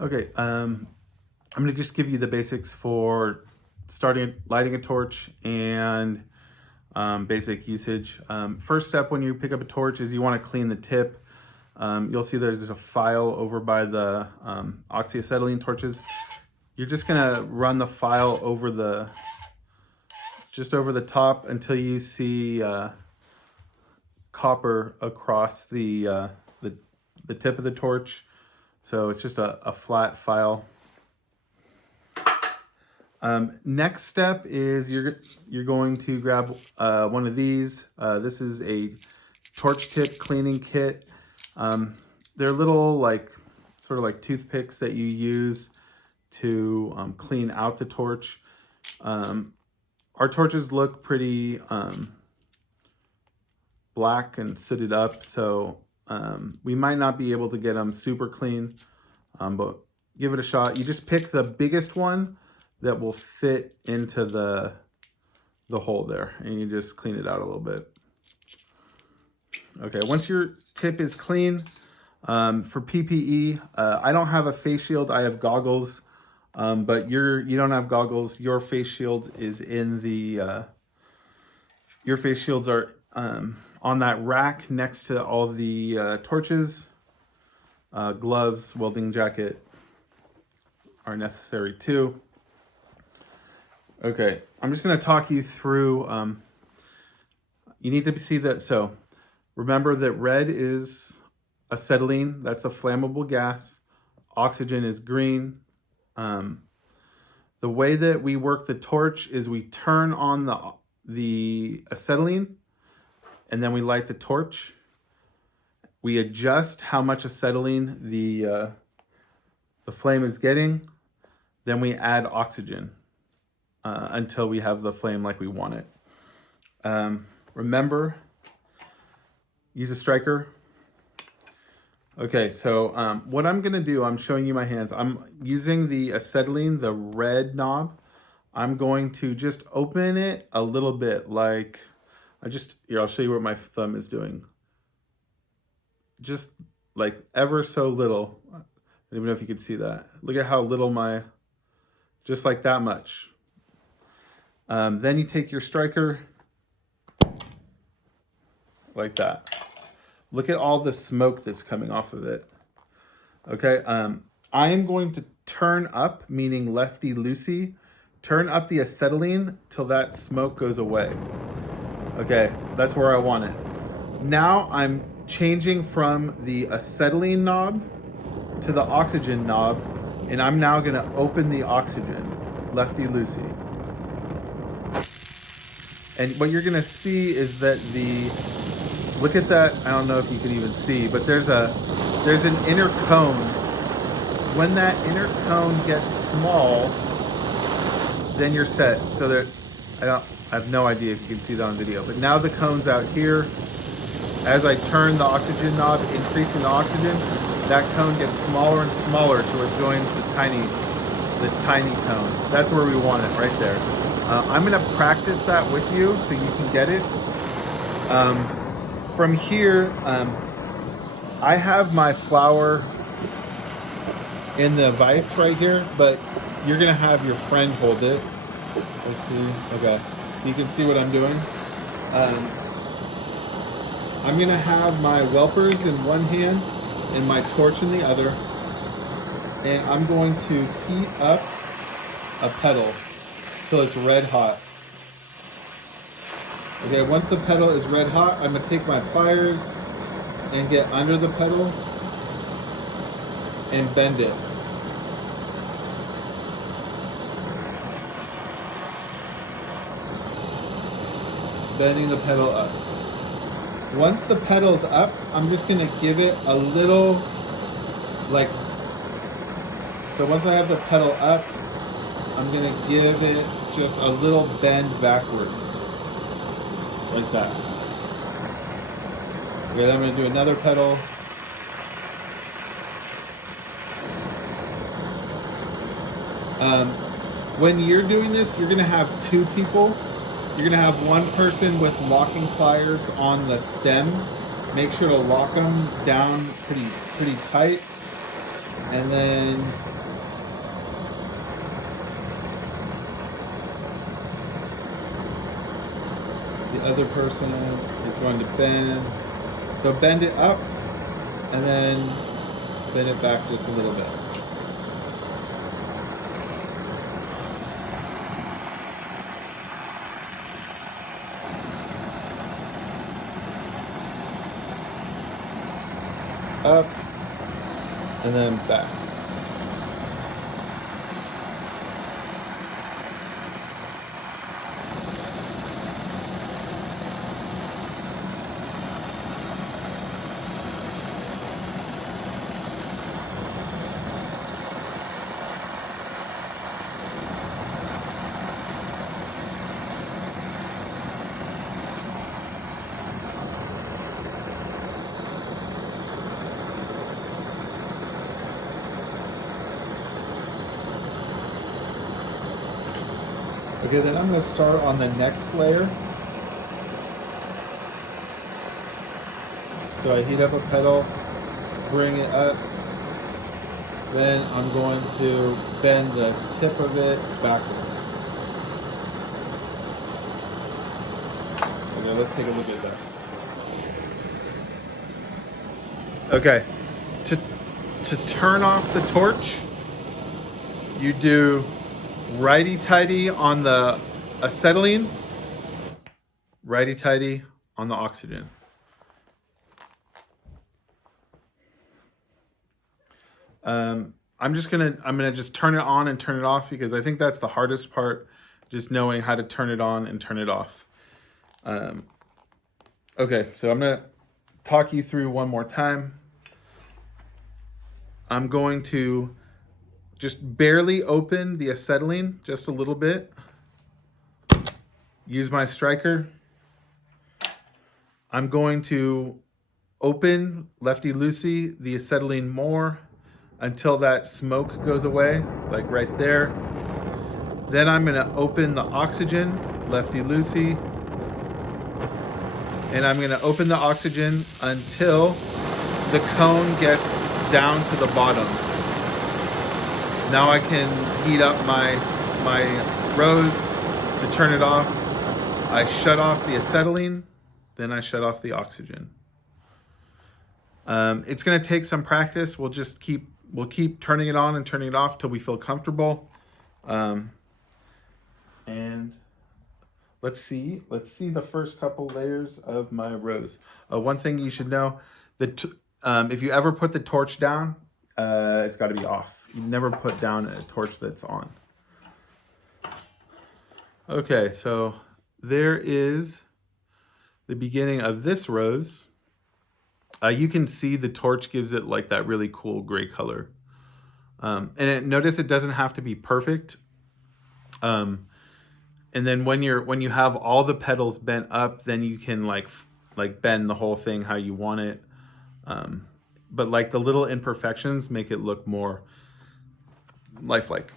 Okay, I'm gonna just give you the basics for lighting a torch and basic usage. First step when you pick up a torch is you wanna clean the tip. You'll see there's a file over by the oxyacetylene torches. You're just gonna run the file over just over the top until you see copper across the tip of the torch. So it's just a flat file. Next step is you're going to grab one of these. This is a torch tip cleaning kit. They're little sort of like toothpicks that you use to clean out the torch. Our torches look pretty black and sooted up, so we might not be able to get them super clean, but give it a shot. You just pick the biggest one that will fit into the hole there, and you just clean it out a little bit. Okay, once your tip is clean, for PPE, I don't have a face shield, I have goggles, but you don't have goggles. Your face shield is in your face shields are on that rack next to all the torches. Gloves, welding jacket are necessary too. Okay, I'm just going to talk you through, you need to see that, so remember that red is acetylene, that's a flammable gas. Oxygen is green. The way that we work the torch is we turn on the acetylene and then we light the torch. We adjust how much acetylene the flame is getting. Then we add oxygen until we have the flame like we want it. Remember, use a striker. Okay, so what I'm gonna do, I'm showing you my hands. I'm using the acetylene, the red knob. I'm going to just open it a little bit, like, I'll show you what my thumb is doing. Just like ever so little. I don't even know if you can see that. Look at how little just like that much. Then you take your striker, like that. Look at all the smoke that's coming off of it. Okay, I am going to turn up, meaning lefty-loosey, turn up the acetylene till that smoke goes away. Okay, that's where I want it. Now I'm changing from the acetylene knob to the oxygen knob, and I'm now gonna open the oxygen, lefty-loosey. And what you're gonna see is that look at that, I don't know if you can even see, but there's an inner cone. When that inner cone gets small, then you're set. So I have no idea if you can see that on video, but now the cone's out here. As I turn the oxygen knob, increasing the oxygen, that cone gets smaller and smaller till it joins the tiny cone. That's where we want it, right there. I'm gonna practice that with you so you can get it. From here, I have my flower in the vise right here, but you're gonna have your friend hold it. Let's see, okay. You can see what I'm doing. I'm gonna have my whelpers in one hand and my torch in the other, and I'm going to heat up a pedal till it's red hot. Okay, once the pedal is red hot, I'm gonna take my pliers and get under the pedal and bend it. Bending the pedal up. Once the pedal's up, I'm just gonna give it a little, so once I have the pedal up, I'm gonna give it just a little bend backwards. Like that. Okay, then I'm gonna do another pedal. When you're doing this, you're gonna have two people. You're gonna have one person with locking pliers on the stem. Make sure to lock them down pretty tight. And then the other person is going to bend. So bend it up and then bend it back just a little bit. Up and then back. Okay, then I'm going to start on the next layer. So I heat up a petal, bring it up, then I'm going to bend the tip of it backwards. Okay, let's take a look at that. Okay, to turn off the torch, you do righty-tighty on the acetylene, righty-tighty on the oxygen. I'm gonna just turn it on and turn it off because I think that's the hardest part, just knowing how to turn it on and turn it off. Okay, so I'm gonna talk you through one more time. I'm going to just barely open the acetylene, just a little bit. Use my striker. I'm going to open lefty-loosey the acetylene more until that smoke goes away, like right there. Then I'm gonna open the oxygen, lefty-loosey, and I'm gonna open the oxygen until the cone gets down to the bottom. Now I can heat up my rose to turn it off. I shut off the acetylene, then I shut off the oxygen. It's gonna take some practice. We'll keep turning it on and turning it off till we feel comfortable. And let's see the first couple layers of my rose. One thing you should know, if you ever put the torch down, it's got to be off. You never put down a torch that's on. Okay, so there is the beginning of this rose. You can see the torch gives it like that really cool gray color. Notice it doesn't have to be perfect. And then when you have all the petals bent up, then you can like bend the whole thing how you want it. But like the little imperfections make it look more lifelike.